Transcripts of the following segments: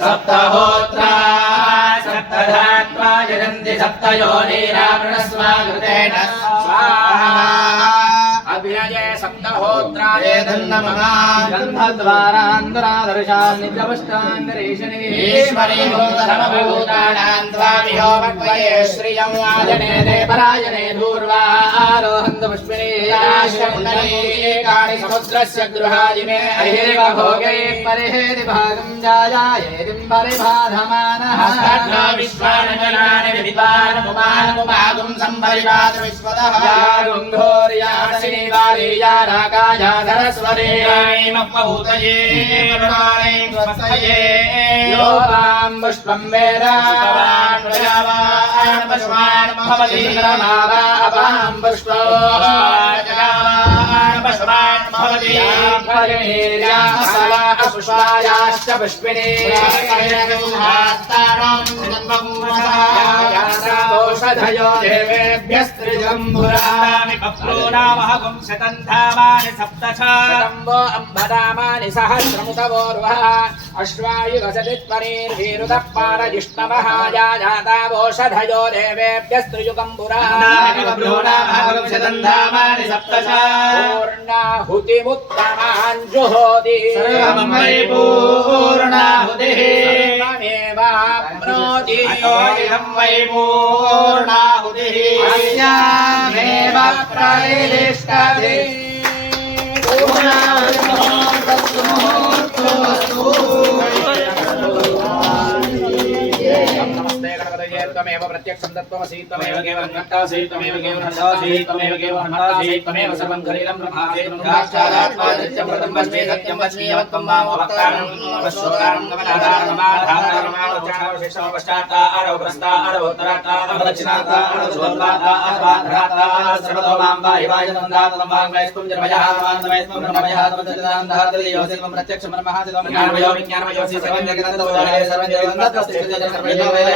सप्तहोत्रा सप्तधात्वा जगन्ति सप्तयोनीरावृणस्वाकृतेन स्वाहा अभिनये सप्तहोत्राय धन्नमः गन्धद्वारान्तरादर्शान् नित्यवष्टाङ्गरेशने ईश्वरी भूतसमभूतानां त्वामिहो भक्त्वये श्रियं वाजने देवराजने धूर्वारोहन्तपुष्पिणे याश्वकुण्डलीकानि समुद्रस्य गृहादिमे अहिर्व भोगे परिहेति भागं जायायेतिं परिबाधमानः हस्तर्नो विश्वानजनानि विदितान् पुमान् पुमागुं सम्परिवाद विश्वतः या गुङ्घोर्यासिनी वाली या राकाया सरस्वती मप्पभूतये प्रणाने स्वस्तये यो वां पुष्पं वेद भवान् प्रजावान् पशुमान् भवति रमावा अपां पुष्पो जगावान् पशुमान् भवति फलेर्या फला पुष्पायाश्च पुष्पिणे औषधयो देवेभ्यस्त्रिजम्भुरामि पप्रोनामहगुं शतन्धामानि सप्तश शतम्बो अम्बदामानि सहस्रमुतवोर्वः अश्वायुगसतित्वरीर्वीरुतः पारजिष्णवः या जातावोषधयो देवेभ्यस्त्रियुगम् पप्रोनामहगुं शतन्धामानि सप्तश पूर्णाहुतिमुत्तमान् जुहोति सर्वं वै पूर्णाहुतिः सर्वमेवाप्नोति अतोऽयं वै पूर्णाहुतिः अस्यामेव प्रतिष्ठते नमस्ते त्वमेव प्रत्यक्षं तत्त्वमसि त्वमेव केवलं घट्टासि त्वमेव केवलं घट्टासि त्वमेव केवलं घट्टासि त्वमेव सर्वं खलीलं प्रभासे राष्ट्रात्मा सत्यं प्रतम्बस्मे सत्यं वच्मीयव माँ वक्तारं वश्वकारं गमनादारमाधारमालोचनावशेषमपश्चात्ता आरवप्रस्ता आरवोत्तरात्ता अवदक्षिणात्ता अरवसोत्पात्ता अपाध्रात्ता सर्वतो माँ वायुवायुनन्दातलं वां वैस्त्वं जन्मयः प्रत्यक्षं ब्रह्महासित्वं ज्ञानमयो विज्ञानमयोसि सर्वं जगदन्तोदाय सर्वं जगदन्तस्तस्ति सर्वं जगदन्तोदाय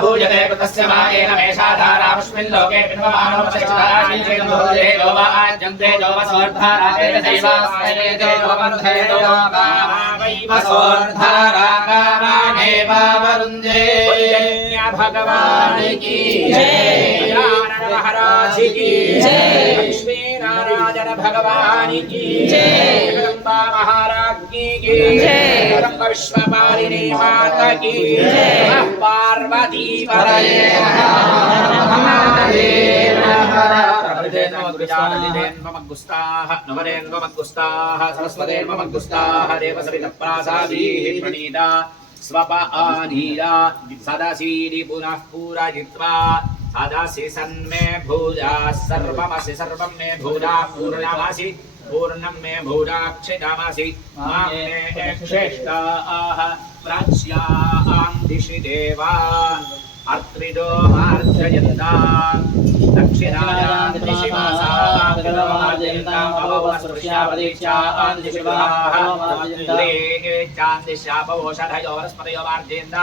हूयते कृतस्य मायेन मेषाधारा पुष्मिन् लोके पिन्वमानोपतिष्ठाराजन्ते जोवसोर्धारातेन दैवास्मयेते जोवन्धे वरुन्धे भगवान् की जय महाराज की जय लक्ष्मी नारायण भगवान की जय जगदम्बा महाराज्ञी की जय जगदम्बा विश्वपालिनी माता की जय पार्वती पतये सरस्वतेन्मग्गुस्ताः देवसवितप्रासादीः प्रणीता स्वप आनीरा सदसीदि पुनः पूरयित्वा सदसि सन्मे भूजा सर्वमसि सर्वं मे भूजा पूर्णमसि पूर्णं मे भूजाक्षितमसि। माँ श्रेष्ठाः प्राच्यां दिशि देवा अर्त्रिदो मार्जयन्ता दक्षिणायां दिशि चान्दिशापवोषधयो वनस्पतयो मार्जयन्ता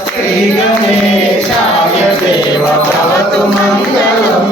श्री गणेशाय देव भवतु मङ्गलम्